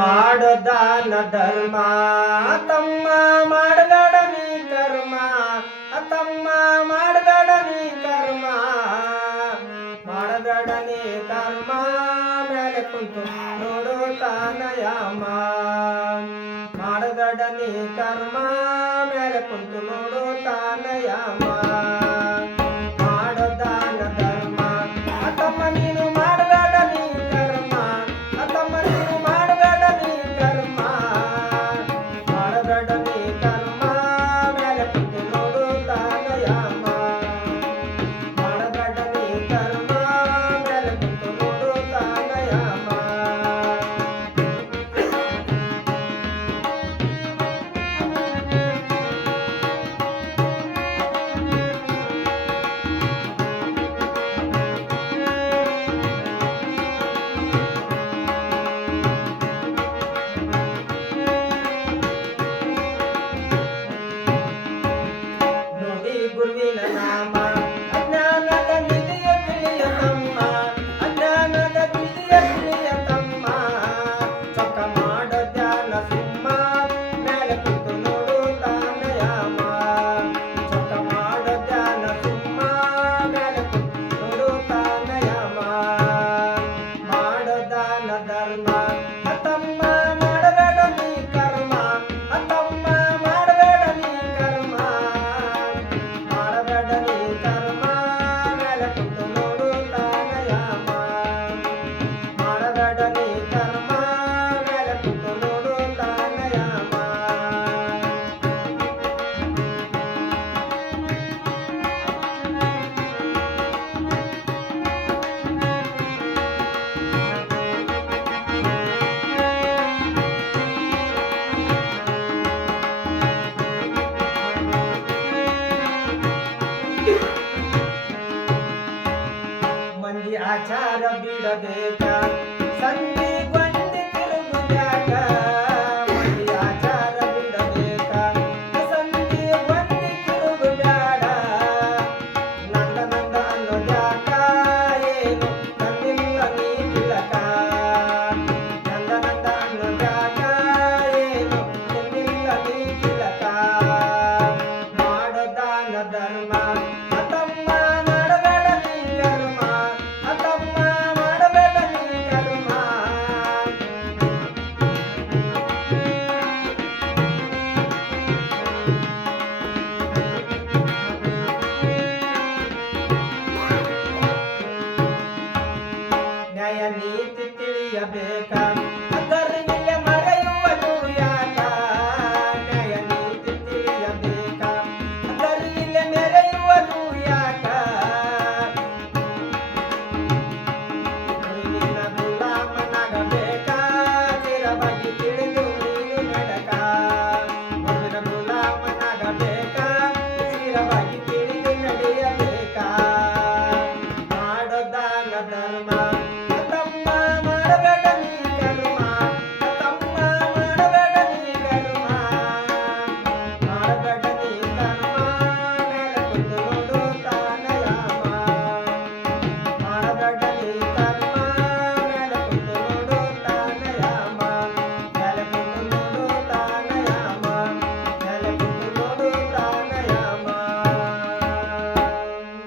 ಮಾಡೋ ದಾನ ಧರ್ಮ ತಮ್ಮ ಮಾಡಬೇಡ ನೀ ಕರ್ಮ ತಮ್ಮ ಮಾಡಬೇಡ ನೀ ಕರ್ಮ ಮಾಡಬೇಡ ನೀ ಕರ್ಮ ಮೇಲೆ ಕುಂತು ನೋಡು ತಾನಯಾಮ ಮಾಡಬೇಡ ನೀ ಕರ್ಮ ಮೇಲೆ ಕುಂತು ನೋಡು ತಾನಯಾಮ ಮಾಡೋ ದಾನ ಧರ್ಮ ತಮ್ಮ ನೀನು ಮಾಡಬೇಡ ನೀ ಕರ್ಮ ತಮ್ಮ ನೀನು ಮಾಡಬೇಡ ನೀ ಕರ್ಮ ಮಾಡಬೇಡ ನೀ ಕರ್ಮ ಮೇಲೆ ಕುಂತು ನೋಡು ತಾನಯಾಮ ಮಾಡಬೇಡ ನೀ ಕರ್ಮ ಮೇಲೆ ಕುಂತು ನೋಡು ತಾನಯಾಮ ನೋಡಿ ಗುರುವಿನ ನಾಮ ಅಜ್ಞಾನದ ನಿಧಿಯ ತಿಳಿಯ ತಮ್ಮ ಅಜ್ಞಾನದ ನಿಧಿಯ ತಿಳಿಯ ತಮ್ಮ ಚೊಕ್ಕ ಮಾಡೋ ಧ್ಯಾನ ಸುಮ್ಮ ಮೇಲೆ ಕುಂತು ನೋಡು ತಾನಯಾಮ ಚೊಕ್ಕ ಮಾಡೋ ಧ್ಯಾನ ಸುಮ್ಮ ಮೇಲೆ ಕುಂತು ನೋಡು ತಾನಯಾಮ ಮಾಡೋ ದಾನ ಧರ್ಮ ತಮ್ಮ ಮಾಡಬೇಡ ನೀ ಕರ್ಮ ತಮ್ಮ ಮಾಡಬೇಡ ನೀ ಕರ್ಮ ಮಾಡಬೇಡ ನೀ ಕರ್ಮ ಮೇಲೆ ಕುಂತು ನೋಡು ತಾನಯಾಮ ಮಾಡಬೇಡ ನೀ ಕರ್ಮ ಮೇಲೆ ಕುಂತು ನೋಡು ತಾನಯಾಮ ಮಂದಿ ಆಚಾರ ಬಿಡಬೇಕ ಸಂಧಿ ಗೊಂಡಿ ತಿರುಗುದ್ಯಾಕ ಮಂದಿ ಆಚಾರ ಬಿಡಬೇಕ ಸಂಧಿ ಗೊಂಡಿ ತಿರುಗುಬ್ಯಾಡ ನಂದ ನಂದ ಅನ್ನೋದ್ಯಾಕ ಏನು ನಂದಿಲ್ಲ ನೀ ತಿಲಕ ನಂದ ನಂದ ಅನ್ನೋದ್ಯಾಕ ಏನು ನಂದಿಲ್ಲ ನೀ ತಿಲಕ ಮಾಡೋ ದಾನ ಧರ್ಮ ತಮ್ಮ ಮಾಡಬೇಡ ನೀ ಕರ್ಮ ತಮ್ಮ ಮಾಡಬೇಡ ನೀ ಕರ್ಮ ನ್ಯಾಯ ನೀತಿ ತಿಳಿಯಬೇಕ ಅದರಿಂದ ಮರೆಯುವುದು ಯಾಕ ನ್ಯಾಯ ನೀತಿ ತಿಳಿಯಬೇಕ ಅದರಿಂದ ಮೆರೆಯುವುದು ಯಾಕ ಗುರುವಿನ ಗುಲಾಮನಾಗಬೇಕ ಸ್ಥಿರವಾಗಿ ತಿಳಿದು ನೀನು ನಡಕ ಗುರುವಿನ ಗುಲಾಮನಾಗಬೇಕ ಸ್ಥಿರವಾಗಿ ತಿಳಿದು ನಡೆಯಬೇಕ ಮಾಡೋ ದಾನ ಧರ್ಮ